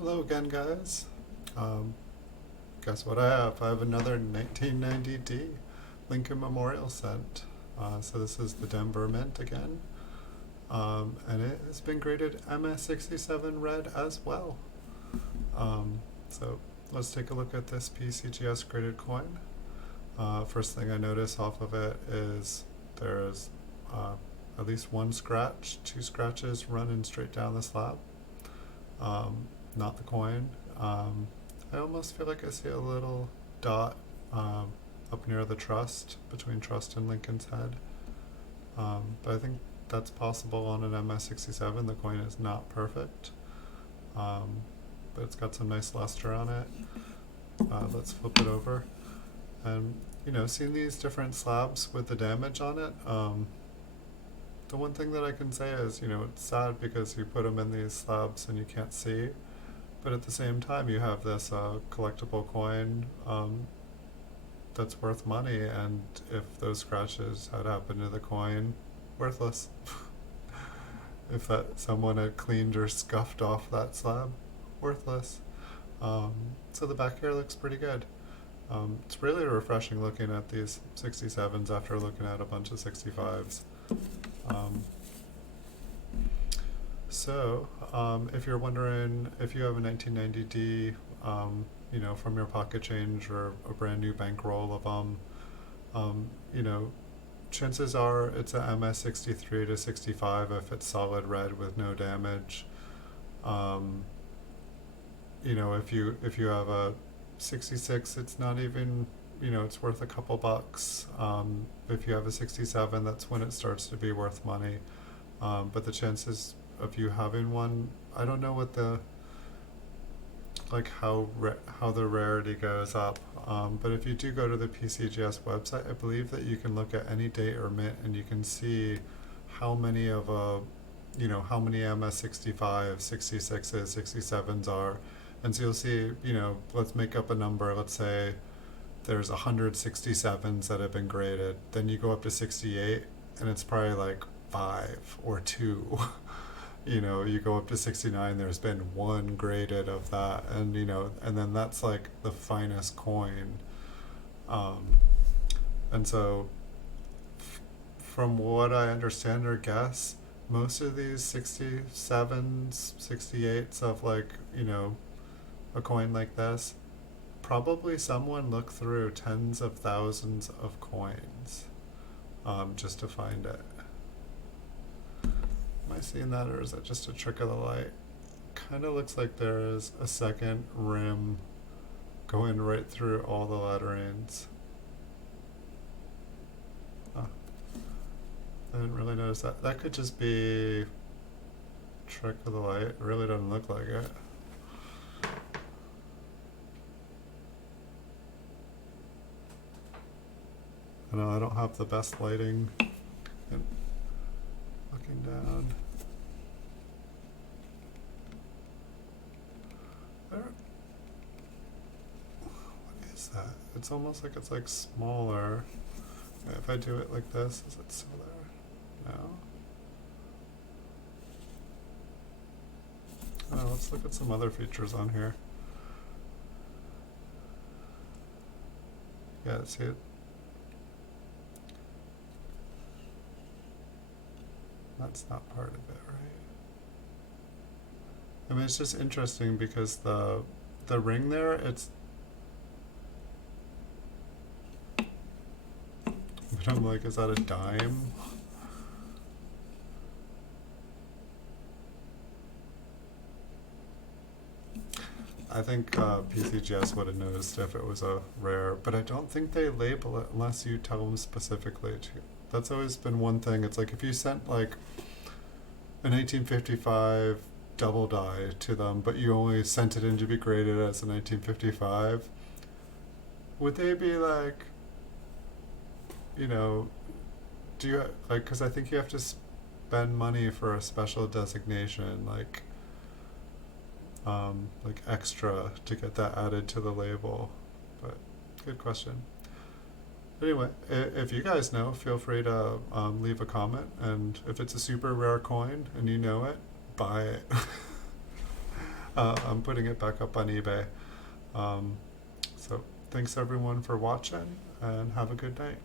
Hello again, guys. Um, Guess what I have? I have another 1990D Lincoln Memorial Cent. So this is the Denver Mint again. And it has been graded MS67 red as well. So let's take a look at this PCGS graded coin. First thing I notice off of it is there's at least one scratch, two scratches running straight down the slab. Not the coin. I almost feel like I see a little dot up near the trust, between trust and Lincoln's head. But I think that's possible on an MS67. The coin is not perfect, but it's got some nice luster on it. Let's flip it over. And, seeing these different slabs with the damage on it, the one thing that I can say is, it's sad because you put them in these slabs and you can't see. But at the same time, you have this collectible coin that's worth money, and if those scratches had happened to the coin, worthless. If someone had cleaned or scuffed off that slab, worthless. So the back here looks pretty good. It's really refreshing looking at these 67s after looking at a bunch of 65s. If you're wondering if you have a 1990D, from your pocket change or a brand new bankroll of chances are it's a MS 63 to 65 if it's solid red with no damage. If you have a 66, it's not even, it's worth a couple bucks. If you have a 67, that's when it starts to be worth money. But the chances of you having one, I don't know what how the rarity goes up. But if you do go to the PCGS website, I believe that you can look at any date or mint and you can see how many how many MS65, 66s, 67s are. And so you'll see, let's make up a number. Let's say there's 167s that have been graded. Then you go up to 68 and it's probably like 5 or 2. You go up to 69, there's been one graded of that, and and then that's like the finest coin. And so from what I understand or guess, most of these 67s, 68s of a coin like this, probably someone looked through tens of thousands of coins just to find it. Am I seeing that, or is that just a trick of the light? Kind of looks like there is a second rim going right through all the letterings. I didn't really notice that. That could just be trick of the light. It really doesn't look like it. I know I don't have the best lighting. And looking down. There. What is that? It's almost like it's like smaller. If I do it like this, is it still there? No. Oh, let's look at some other features on here. Yeah, see it? That's not part of it, right? I mean, it's just interesting because the ring there, but I'm like, is that a dime? I think PCGS would have noticed if it was a rare, but I don't think they label it unless you tell them specifically to. That's always been one thing. It's like if you sent like a 1955 double die to them, but you only sent it in to be graded as a 1955, would they be like, do you, like, because I think you have to spend money for a special designation, like extra to get that added to the label. But good question. Anyway, if you guys know, feel free to leave a comment, and if it's a super rare coin and you know it, buy it. I'm putting it back up on eBay. So thanks everyone for watching, and have a good night.